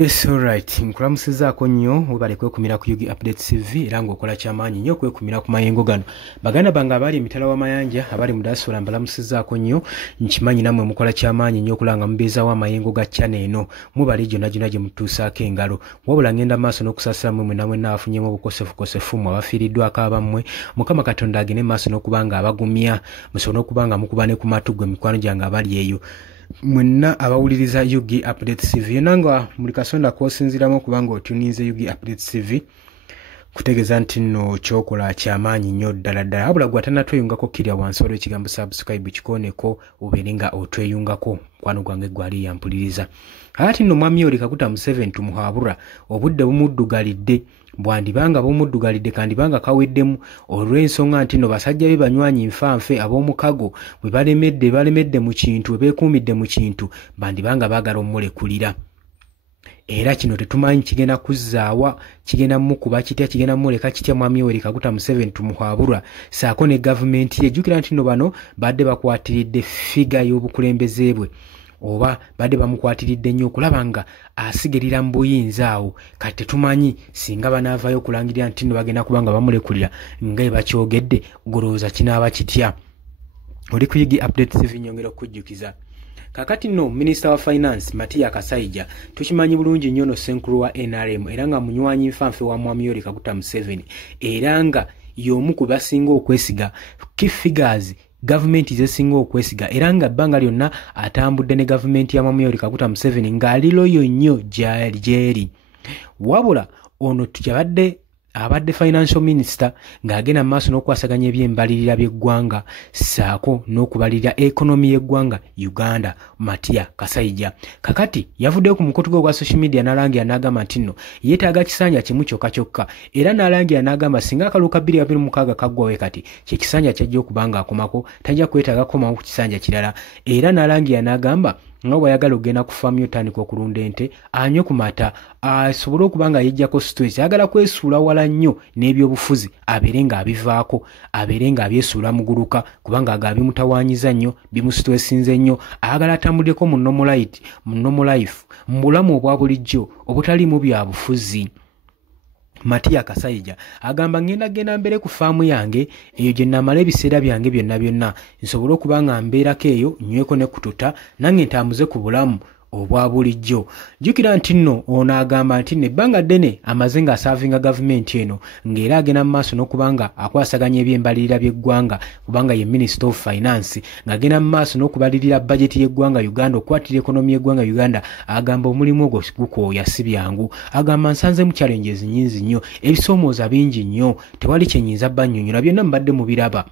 Yes, alright. Nkulamusizaako nnyo webale kwekumira ku Yugi Update TV era ng'okola kyamaanyi nnyo kwekumira ku mayengo gano. Baganda bange abali emitala w'amayanja abali mu diaspora mbalamusizaako nnyo nkimanyi nammwe mukola kyamaanyi nnyo okulanga mubeezaawo amayengo ga channel eno mubali gyonna gye mutuusaako engalo. Wabula ngenda maaso n'okusaasira mmwe mwenna mwenna abafunyeemu obukosefukosefu mmwe abafiiriddwako abammwe Mukama Katonda agende maaso n'okuba nga abagumya musobole n'okuba nga mukuba ne ku matu ggwe mikwano gyange abali eyo. Mwenna abawuliriza Yugi Update TV yonanga muli kasonda kosinziramu kubanga otuninze Yugi Update TV kutegeeza nti nno kyokola kyamaanyi nnyo ddala wabula gwe atanatweyungako kirya wansi waliwo ekigambo subscribe kikoneko obeere nga otweyungako mukwano gwange gwali yampuliriza. Ati nno mwami Yoweri Kaguta Museveni tumuhabura obudde bumuddugalidde bwandibanga bumuddugalidde kandibanga kaweddemu olw'ensonga nti nno basajja be banywanyi nfanfe ab'omukago bwe balemedde mu kintu beekuumidde mu kintu bandibanga baagala omulekulira. Era kino tetumanyi kigenda kuzzaawa kigenda mukuba kitya kigenda muleka kitya mwami Yoweri Kaguta Museveni tumuhabura saako ne gavumenti ye. Jjukira nti nno bano badde bakwatiridde figa y'obukulembeze bwe oba badde bamukwatiridde nnyo okulaba nga asigirira mu buyinza awo. Kati tetumanyi singa banaavayo okulangirira nti nno bagenda kubanga bamulekulira nga bakyogedde golowooza kinaaba kitya. Oli ku Yugi Update TV nyongera okujjukiza. Kakati nno Minister wa Finance Matia Kasaija tukimanyi bulungi nnyo no senkulu wa NRM era nga munywanyi nfanfe wa mwami Yoweri Kaguta Museveni era nga y'omu ku basinga okwesiga key figures gavumenti zesinga okwesiga era nga bbanga lyonna atambudde ne gavumenti ya mwami Yoweri Kaguta Museveni ng'ali loyo nnyo gyeri. Wabula ono abadde financial minister ng'agenda mu maaso n'okwasaganya eby'embalirira by'eggwanga saako n'okubalirira ekonomi y'eggwanga Uganda Matia Kasaija. Kakati yavuddeyo ku mukutu gwe gwa social media n'alangira n'agamba nti nno yeetaaga kisanja kimu kyokka era n'alangira n'agamba singa akalulu ka 2026 kaggwawe kati kye kisanja kyajja okuba ng'akomako tajja kwetaaga komawo ku kisanja kirala. Era n'alangira n'agamba nga bw'ayagala okugenda ku faamu yotandika okulunda ente anywe ku mata asobole okuba nga yejjako stress ayagala kwesuula wala nnyo n'ebyobufuzi abeere ng'abivaako abeere ng'abyesuula muguluka kubanga bimutawaanyiza nnyo bimusitwesinze nnyo ayagala atambuddeko mu normal life mu bulamu obwa bulijjo obutaliimu bya bufuzi. Matia Kasaija agamba ngenda mbere ku faamu yange eyo gye namala ebiseera byange byonna nsobole okuba nga mbeerako eyo nyweko ne kututa nange ntambuze ku bulamu obwa bulijjo. Jjukira nti nno ono agamba nti nebbanga ddene amaze ng'asaavinga gavumenti eno ng'era agenda mu maaso n'okuba nga akwasaganya eby'embalirira by'eggwanga kubanga ye Minister of Finance ng'agenda mu maaso n'okubalirira bajeti y'eggwanga Uganda okwatirira ekonomi y'eggwanga Uganda. Agamba omulimu ogwo gukooya si byangu. Agamba nsanze mu challenges nnyingi nnyo ebisoomooza bingi nnyo tewali kyenyinza bannyonnyola byonna mbadde mu biraba.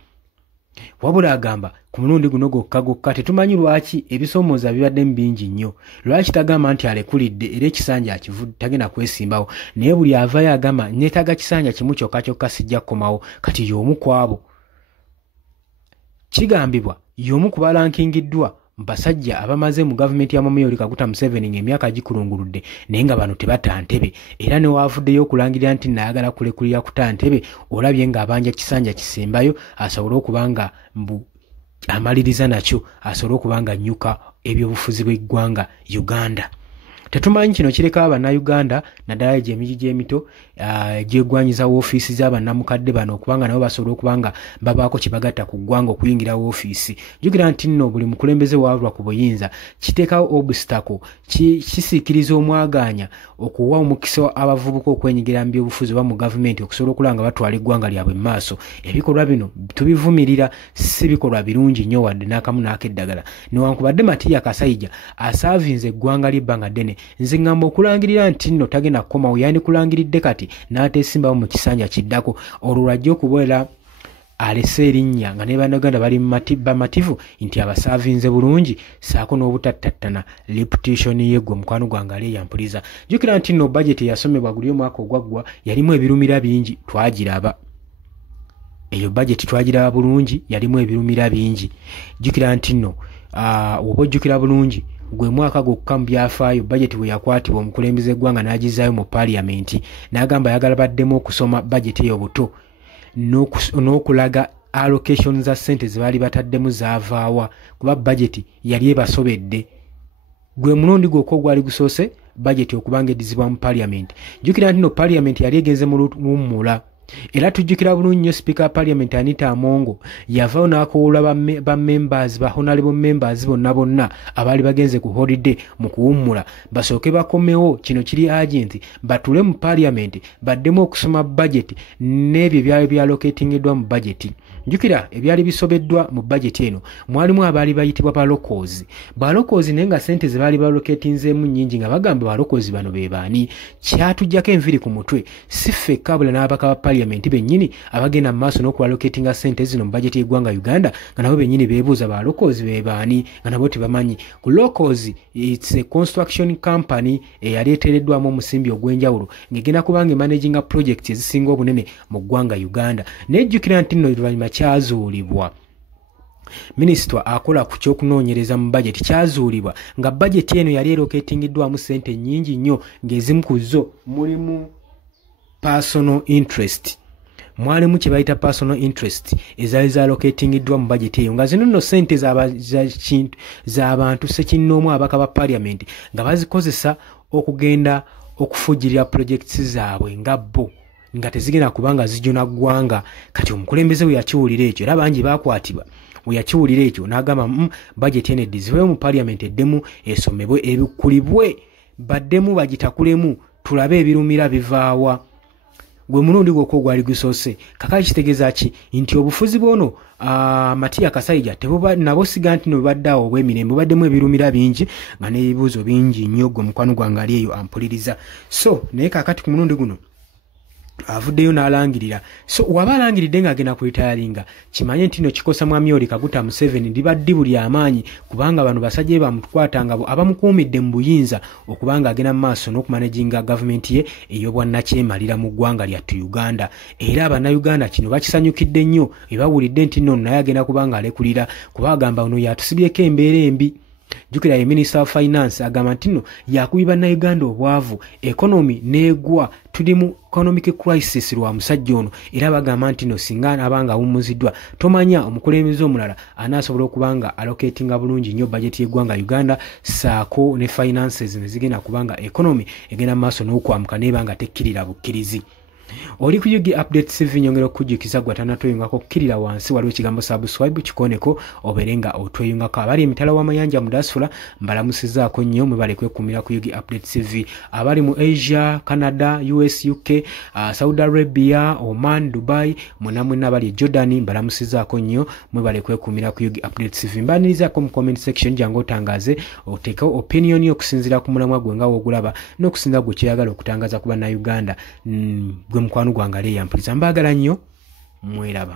Wabula agamba ku mulundi guno gokka tetumanyi lwaki ebisoomooza bibadde bingi nnyo lwaki tagamba nti alekulidde era ekisanja akivudde tagenda kwesimbawo naye buli avayo agamba neetaaga kisanja kimu kyokka sijja kukomawo. Kati y'omu ku abo kigambibwa y'omu ku balankingiddwa basajja abamaze mu gavumenti ya mwami Yoweri Kaguta Museveni ng'emyaka gikulunguludde naye nga bano tebata ntebe era ne waavuddeyo okulangirira nti nayagala kulekulira kuta ntebe olabye ng'abanja kisanja kisembayo asobole okuba nga amaliriza nakyo asobole okuba nga nnyuka ebyobufuzi bw'eggwanga Uganda. Tetumanyi kino kireka Abannayuganda naddala emiji gy'emito gyegwanyiza woofiisi z'abannamukadde bano okubanga nabo basobola okuba nga babaako kye bagatta ku ggwanga okuyingira woofiisi. Jjukira nti nno buli mukulembeze waalwa ku buyinza kiteekawo obstacle kisiikiriza omwagaanya okuwa omukisa abavubuka okwenyigira mu byobufuzi oba mu gavumenti okusobola okulaba nga batwala eggwanga lyabwe mu maaso. Ebikolwa bino tubivumirira si bikolwa birungi nnyo wadde n'akamu n'akeddagala. Newankubadde Matia Kasaija asaavinze eggwanga ly'ebbanga ddene nze ngamba okulangirira nti nno tagenda kukomawo yani kulangiridde kati n'ateesimbawo mu kisanja kiddako olwo lwajja okubeera alese erinnya nga ne bannayuganda bali bamativu nti abasaavinze bulungi saako n'obutattattana reputation ye gwe mukwano gwange aleyampuliza. Jjukira nti nno budget yasomebwa guli omwaka ogwaggwa yalimu ebirumira bingi twagiraba. Eyo budget twagiraba bulungi yalimu ebirumira bingi. Jjukira nti nno oba ojjukira bulungi gwe mwaka gwokka mu byafaayo budget bwe yakwatibwa omukulembeze eggwanga n'agizaayo mu parliament n'agamba ayagala baddemu okusoma budget eyo buto n'okulaga allocation za ssente ze baali bataddemu zaavaawa kuba budget yali ebasobedde. Gwe mulundi gwokka ogwali gusoose budget okubanga eddizibwa mu parliament. Jjukira nti no parliament yali egenze mu luwummula. Era tujjukira bulungi nnyo Speaker wa Parliament Anita Amongo yavaawo n'akowoola ba members ba honorable members bonna abaali bagenze ku holiday mu kuwummula basooke bakomewo kino kiri agent batule mu Parliament baddemu okusoma budget n'ebyo ebyali byalocatingiddwa mu budget. Jjukira ebyali bisobeddwa mu budget eno mwalimu abaali bayitibwa balokozi naye nga sente ze baali balocatinzeemu nnyingi nga bagamba balokozi bano be baani. Kyatujjako enviri ku mutwe si ffekka wabula n'ababaka ba Parliament bennyini abagenda mu maaso n'okualocatinga sente zino mu budget y'eggwanga Uganda nga nabo bennyini beebuuza balokozi be baani nga nabo tebamanyi. Ku lokozi it's a construction company eyali eteereddwamu omusimbi ogw'enjawulo ng'egenda kubanga managinga projects ezisinga obunene mu ggwanga Uganda. Nejjukira nti nno luvannyuma kyazuulibwa Minisitwa akola ku ky'okunoonyereza mu budget kyazuulibwa nga budget eno yali eroketingiddwamu sente nnyingi nnyo ng'ezimu ku zo mulimu personal interest. Mwalimu kye bayita personal interest ezaali zalocatingiddwa mu budget eyo nga zino nno sente z'abantu ssekinnoomu abaka ba Parliament nga bazikozesa okugenda okufujjirira projects zaabwe nga bo nga tezigenda kubanga zijuna ggwanga. Kati omukulembeze we yakiwulira ekyo era bangi baakwatibwa we yakiwulira ekyo n'agamba budget eno eddizibweyo mu Parliament eddemu esomebwe ebikkulibwe baddemu bagitakulemu tulabe ebirumira bivaawa. Gwe mulundi gwokwo gwali gusoose kakali kitegeeza ki nti obufuzi bwono Matiya Kasaija nabo siga nti no baddawo obw'emirembe baddemu ebirumira bingi nga n'ebibuuzo bingi nnyo gwe mukwano gwange ali eyo ampuliriza. So naye kakati ku mulundi guno avuddeyo n'alangirira. So waba alangiridde ng'agenda kulitayalinga kimanye nti no kikosa mwami Yoweri Kaguta Museveni libadde buli amaanyi kubanga bano basajja bamukwatanga abamukuumidde mu buyinza okubanga agenda mu maaso n'okumanaginga gavumenti ye ey'obwannakyemalira mu ggwanga lyattu Uganda. Era abannayuganda kino bakisanyukidde nnyo ebawulidde nti nno naye agenda kubanga alekulira kuba agamba ono yatusibyeko embeera embi. Jjukira ye Minister of Finance agamba nti nno yakubi bannayuganda obwavu economy n'egwa tuli mu economic crisis lwa musajja ono era bagamba nti nno singa abanga awummuziddwa tomanya omukulembeze omulala anaasobola okubanga allocatinga bulungi nnyo budget y'eggwanga Uganda saako ne finances ne zigenda kubanga economy egenda mu maaso n'okwamuka nebanga tekkirira bukkirizi. Oli ku Yugi Update TV nyongera okujjukiza gwatana tweyungako kukkirira wansi waliwo ekigambo subscribe kikoneko oberenga otweyungako. Abali emitala w'amayanja mu diaspora mbalamusizaako nnyo mwebale kwekumira ku Yugi Update TV. Abali mu Asia, Canada, US, UK, Saudi Arabia, Oman, Dubai, mwena abali Jordan mbalamusizaako nnyo mwebale kwekumira ku Yugi Update TV. Mbanirizaako mu comment section jangu otangaze oteekeo opinion yo okusinziira ku mulamwa gwe nga w'ogulaba n'okusinziira gwe kyeyagala okutangaza ku bannayuganda. Mukwano gwange ali yampuliriza mbaagala nnyo mweraba.